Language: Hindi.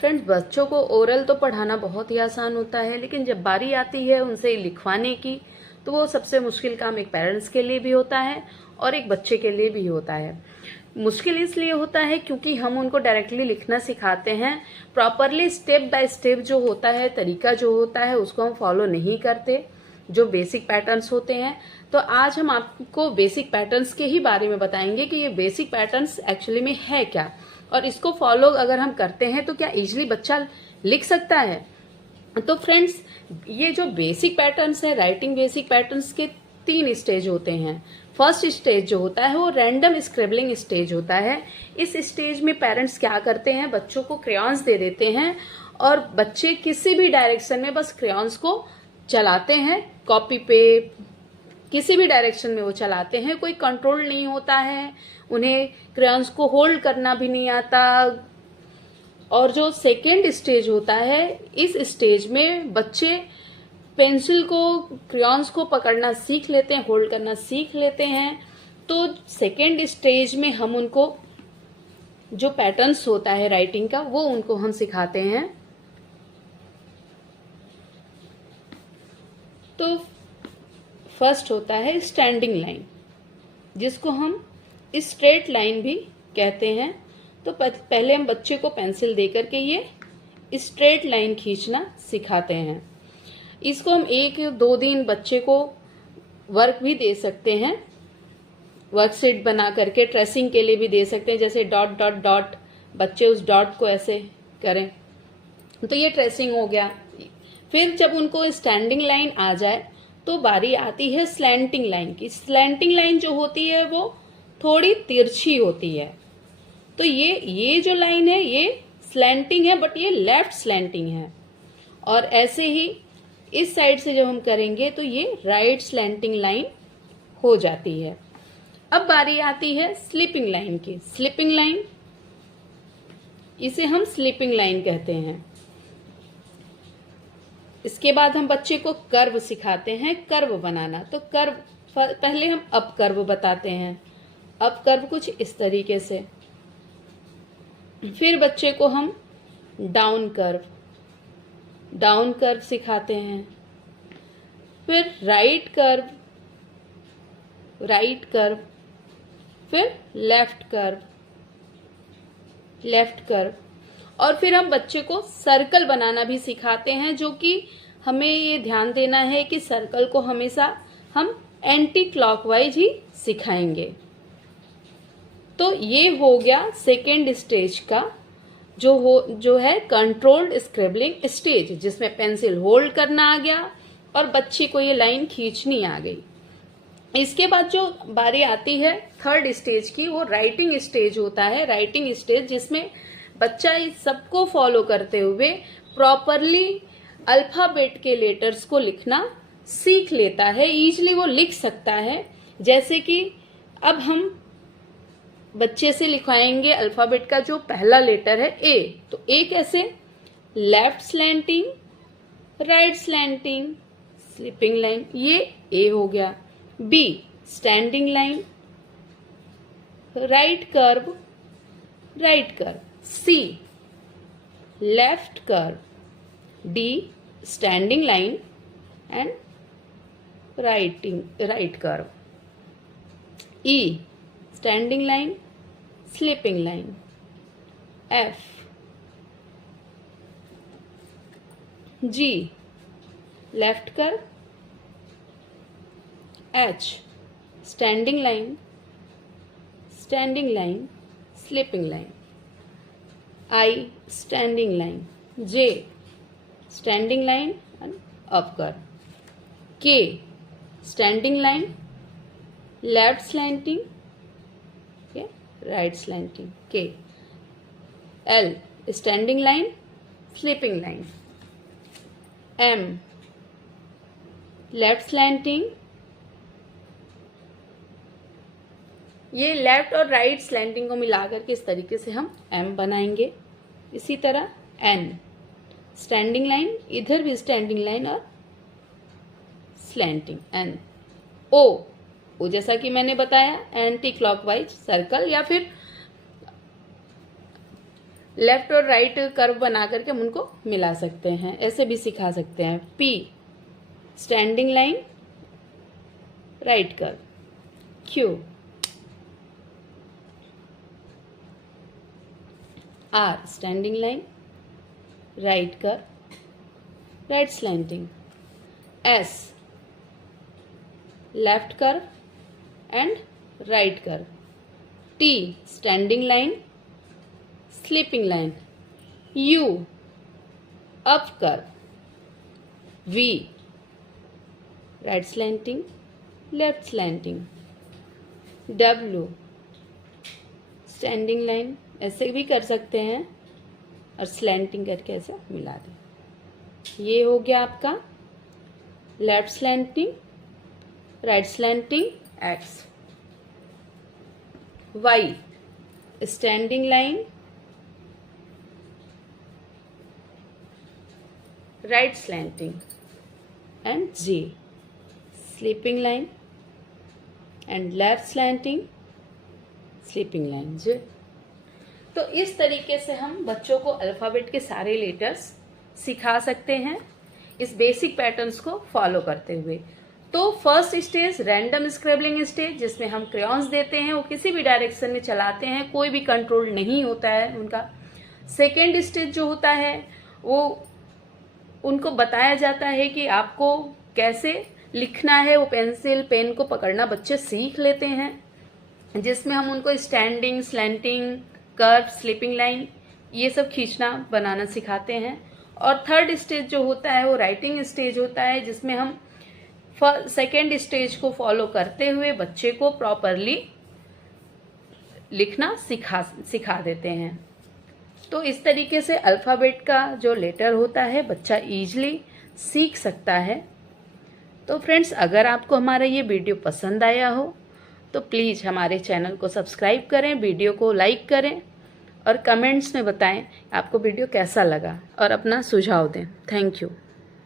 फ्रेंड्स, बच्चों को ओरल तो पढ़ाना बहुत ही आसान होता है, लेकिन जब बारी आती है उनसे लिखवाने की, तो वो सबसे मुश्किल काम एक पेरेंट्स के लिए भी होता है और एक बच्चे के लिए भी होता है। मुश्किल इसलिए होता है क्योंकि हम उनको डायरेक्टली लिखना सिखाते हैं, प्रॉपरली स्टेप बाय स्टेप जो होता है, तरीका जो होता है, उसको हम फॉलो नहीं करते, जो बेसिक पैटर्न्स होते हैं। तो आज हम आपको बेसिक पैटर्न्स के ही बारे में बताएंगे कि ये बेसिक पैटर्न्स एक्चुअली में है क्या, और इसको फॉलो अगर हम करते हैं तो क्या इजीली बच्चा लिख सकता है। तो फ्रेंड्स, ये जो बेसिक पैटर्न्स है, राइटिंग बेसिक पैटर्न्स के 3 स्टेज होते हैं। फर्स्ट स्टेज जो होता है वो रैंडम स्क्रिबलिंग स्टेज होता है। इस स्टेज में पेरेंट्स क्या करते हैं, बच्चों को क्रेयॉन्स दे देते हैं और बच्चे किसी भी डायरेक्शन में बस क्रेयॉन्स को चलाते हैं, कॉपी पे किसी भी डायरेक्शन में वो चलाते हैं, कोई कंट्रोल नहीं होता है, उन्हें क्रेयॉन्स को होल्ड करना भी नहीं आता। और जो सेकेंड स्टेज होता है, इस स्टेज में बच्चे पेंसिल को, क्रेयॉन्स को पकड़ना सीख लेते हैं, होल्ड करना सीख लेते हैं। तो सेकेंड स्टेज में हम उनको जो पैटर्न्स होता है राइटिंग का, वो उनको हम सिखाते हैं। तो फर्स्ट होता है स्टैंडिंग लाइन, जिसको हम स्ट्रेट लाइन भी कहते हैं। तो पहले हम बच्चे को पेंसिल देकर के ये स्ट्रेट लाइन खींचना सिखाते हैं। इसको हम 1-2 दिन बच्चे को वर्क भी दे सकते हैं, वर्कशीट बना करके ट्रेसिंग के लिए भी दे सकते हैं, जैसे डॉट डॉट डॉट, बच्चे उस डॉट को ऐसे करें, तो ये ट्रेसिंग हो गया। फिर जब उनको स्टैंडिंग लाइन आ जाए तो बारी आती है स्लैंटिंग लाइन की। स्लैंटिंग लाइन जो होती है वो थोड़ी तिरछी होती है। तो ये जो लाइन है ये स्लैंटिंग है, बट ये लेफ्ट स्लैंटिंग है। और ऐसे ही इस साइड से जब हम करेंगे तो ये राइट स्लैंटिंग लाइन हो जाती है। अब बारी आती है स्लीपिंग लाइन की। स्लीपिंग लाइन, इसे हम स्लीपिंग लाइन कहते हैं। इसके बाद हम बच्चे को कर्व सिखाते हैं, कर्व बनाना। तो कर्व पहले हम अप कर्व बताते हैं। अप कर्व कुछ इस तरीके से। फिर बच्चे को हम डाउन कर्व सिखाते हैं। फिर राइट कर्व, फिर लेफ्ट कर्व, और फिर हम बच्चे को सर्कल बनाना भी सिखाते हैं, जो कि हमें ये ध्यान देना है कि सर्कल को हमेशा हम एंटी क्लॉकवाइज ही सिखाएंगे। तो ये हो गया सेकेंड स्टेज का जो है कंट्रोल्ड स्क्रिबलिंग स्टेज, जिसमें पेंसिल होल्ड करना आ गया और बच्चे को ये लाइन खींचनी आ गई। इसके बाद जो बारी आती है थर्ड स्टेज की, वो राइटिंग स्टेज होता है। राइटिंग स्टेज जिसमें बच्चा इस सबको फॉलो करते हुए प्रॉपरली अल्फाबेट के लेटर्स को लिखना सीख लेता है, इजीली वो लिख सकता है। जैसे कि अब हम बच्चे से लिखवाएंगे अल्फाबेट का जो पहला लेटर है ए, तो ए कैसे, left slanting, right slanting, sleeping line, ये ए हो गया। B standing line, right curve, C left curve, D standing line and right curve, E standing line, sleeping line, F, G left curve, H standing line, sleeping line, I standing line, J standing line and up curve, K standing line, left slanting, right slanting, K, L standing line, sleeping line, M left slanting, ये लेफ्ट और राइट स्लैंटिंग को मिलाकर के इस तरीके से हम एम बनाएंगे। इसी तरह एन स्टैंडिंग लाइन, इधर भी स्टैंडिंग लाइन और स्लैंटिंग, एन। ओ जैसा कि मैंने बताया एंटी क्लॉकवाइज सर्कल, या फिर लेफ्ट और राइट कर्व बना करके हम उनको मिला सकते हैं, ऐसे भी सिखा सकते हैं। P standing line, right curve. Q R standing line, right curve, right slanting. S left curve and right curve. T standing line, sleeping line. U up curve. V right slanting, left slanting. W standing line, ऐसे भी कर सकते हैं और स्लैंटिंग करके ऐसे मिला दें। ये हो गया आपका left slanting, right slanting, X। Y standing line, right slanting and J sleeping line and left slanting, sleeping line J। तो इस तरीके से हम बच्चों को अल्फ़ाबेट के सारे लेटर्स सिखा सकते हैं इस बेसिक पैटर्न्स को फॉलो करते हुए। तो first stage random scrabbling stage, जिसमें हम क्रेयॉन्स देते हैं, वो किसी भी डायरेक्शन में चलाते हैं, कोई भी कंट्रोल नहीं होता है उनका। सेकेंड स्टेज जो होता है वो उनको बताया जाता है कि आपको कैसे लिखना है, वो पेंसिल पेन को पकड़ना बच्चे सीख लेते हैं, जिसमें हम उनको standing, slanting, curve, sleeping line ये सब खींचना बनाना सिखाते हैं। और थर्ड स्टेज जो होता है वो राइटिंग स्टेज होता है, जिसमें हम सेकेंड स्टेज को फॉलो करते हुए बच्चे को प्रॉपरली लिखना सिखा देते हैं। तो इस तरीके से अल्फ़ाबेट का जो लेटर होता है बच्चा इजीली सीख सकता है। तो फ्रेंड्स, अगर आपको हमारा ये वीडियो पसंद आया हो तो प्लीज़ हमारे चैनल को सब्सक्राइब करें, वीडियो को लाइक करें और कमेंट्स में बताएं आपको वीडियो कैसा लगा और अपना सुझाव दें। Thank you.